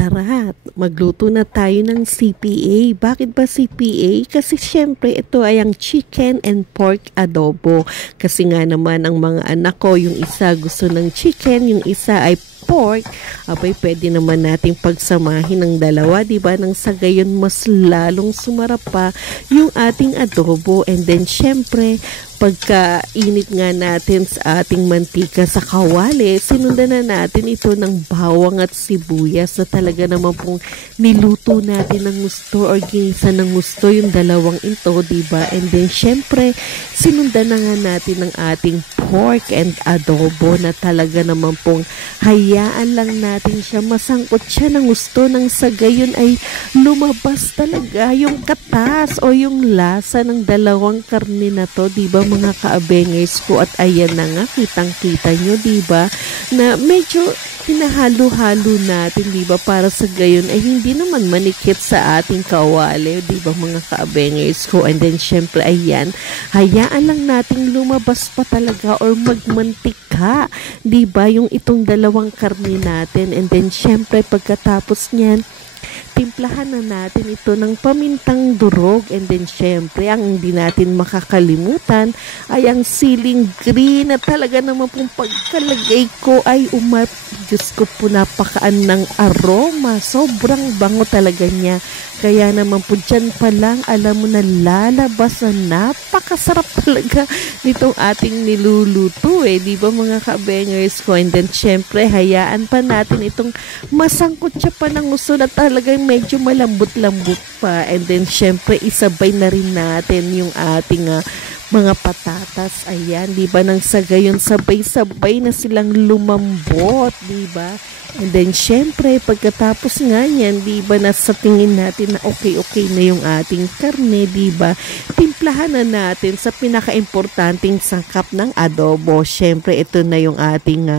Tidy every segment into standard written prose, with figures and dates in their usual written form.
Tara, magluto na tayo ng CPA. Bakit ba CPA? Kasi syempre ito ay ang chicken and pork adobo. Kasi nga naman ang mga anak ko, yung isa gusto ng chicken, yung isa ay pork. Abay, pwede naman nating pagsamahin ng dalawa, di ba? Nang sa gayon mas lalong sumarap pa yung ating adobo. And then syempre, pagkainit nga natin sa ating mantika sa kawali, sinundan na natin ito ng bawang at sibuyas na talaga naman pong niluto natin ng gusto or ginisa ng gusto yung dalawang ito, diba? And then, syempre, sinundan na nga natin ng ating pork and adobo na talaga naman pong hayaan lang natin siya, masangkot siya ng gusto nang sa gayon ay lumabas talaga yung katas o yung lasa ng dalawang karne na to, diba? Mga kaabengers ko, at ayan na nga, kitang-kita nyo, diba, na medyo hinahalo-halo natin, diba, para sa gayon ay hindi naman manikit sa ating kawali, diba, mga kaabengers ko. And then, syempre, ayan, hayaan lang nating lumabas pa talaga or magmantika, diba, yung itong dalawang karne natin. And then, syempre, pagkatapos niyan, timplahan na natin ito ng pamintang durog. And then syempre, ang hindi natin makakalimutan ay ang siling green na talaga naman pong pagkalagay ko ay Diyos ko po, napakaan ng aroma. Sobrang bango talaga niya. Kaya naman po dyan pa lang, alam mo na lalabas na napakasarap talaga nitong ating niluluto di ba, mga kabengers ko? And then syempre, hayaan pa natin itong masangkot siya pa ng gusto na talagang medyo malambot-lambot pa. And then syempre, isabay na rin natin yung ating mga patatas. Ayan, di ba, nang sa gayon sabay-sabay na silang lumambot, di ba? And then syempre, pagkatapos nga yan, di ba, nasa tingin natin na okay na yung ating karne, di ba? Timplahan na natin sa pinaka-importanting sangkap ng adobo. Syempre, ito na yung ating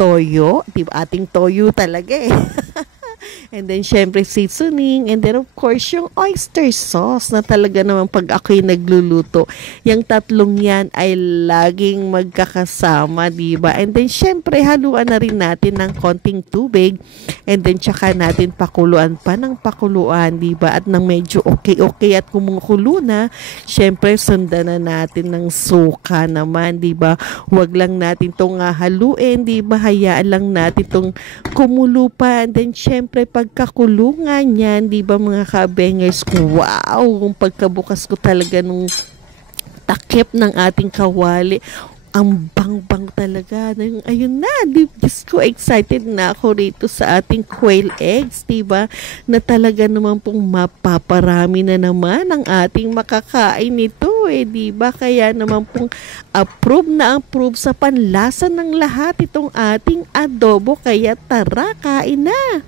toyo, di ba? Ating toyo talaga And then, syempre, seasoning. And then, of course, yung oyster sauce na talaga naman pag ako'y nagluluto. Yung tatlong yan ay laging magkakasama, diba? And then, syempre, haluan na rin natin ng konting tubig. And then, tsaka natin pakuluan pa ng pakuluan, diba? At nang medyo okay at kumukulo na, syempre, sundan na natin ng suka naman, diba? Huwag lang natin itong haluin, diba? Hayaan lang natin itong kumulo pa. And then, syempre, pagkakulungan niyan, di ba, mga kabengers ko, wow, kung pagkabukas ko talaga nung takip ng ating kawali, ang bang-bang talaga. Ayun na, Diyos ko, excited na ako rito sa ating quail eggs, diba? Na talaga naman pong mapaparami na naman ang ating makakain nito, diba? Kaya naman pong approve sa panlasa ng lahat itong ating adobo. Kaya tara, kain na!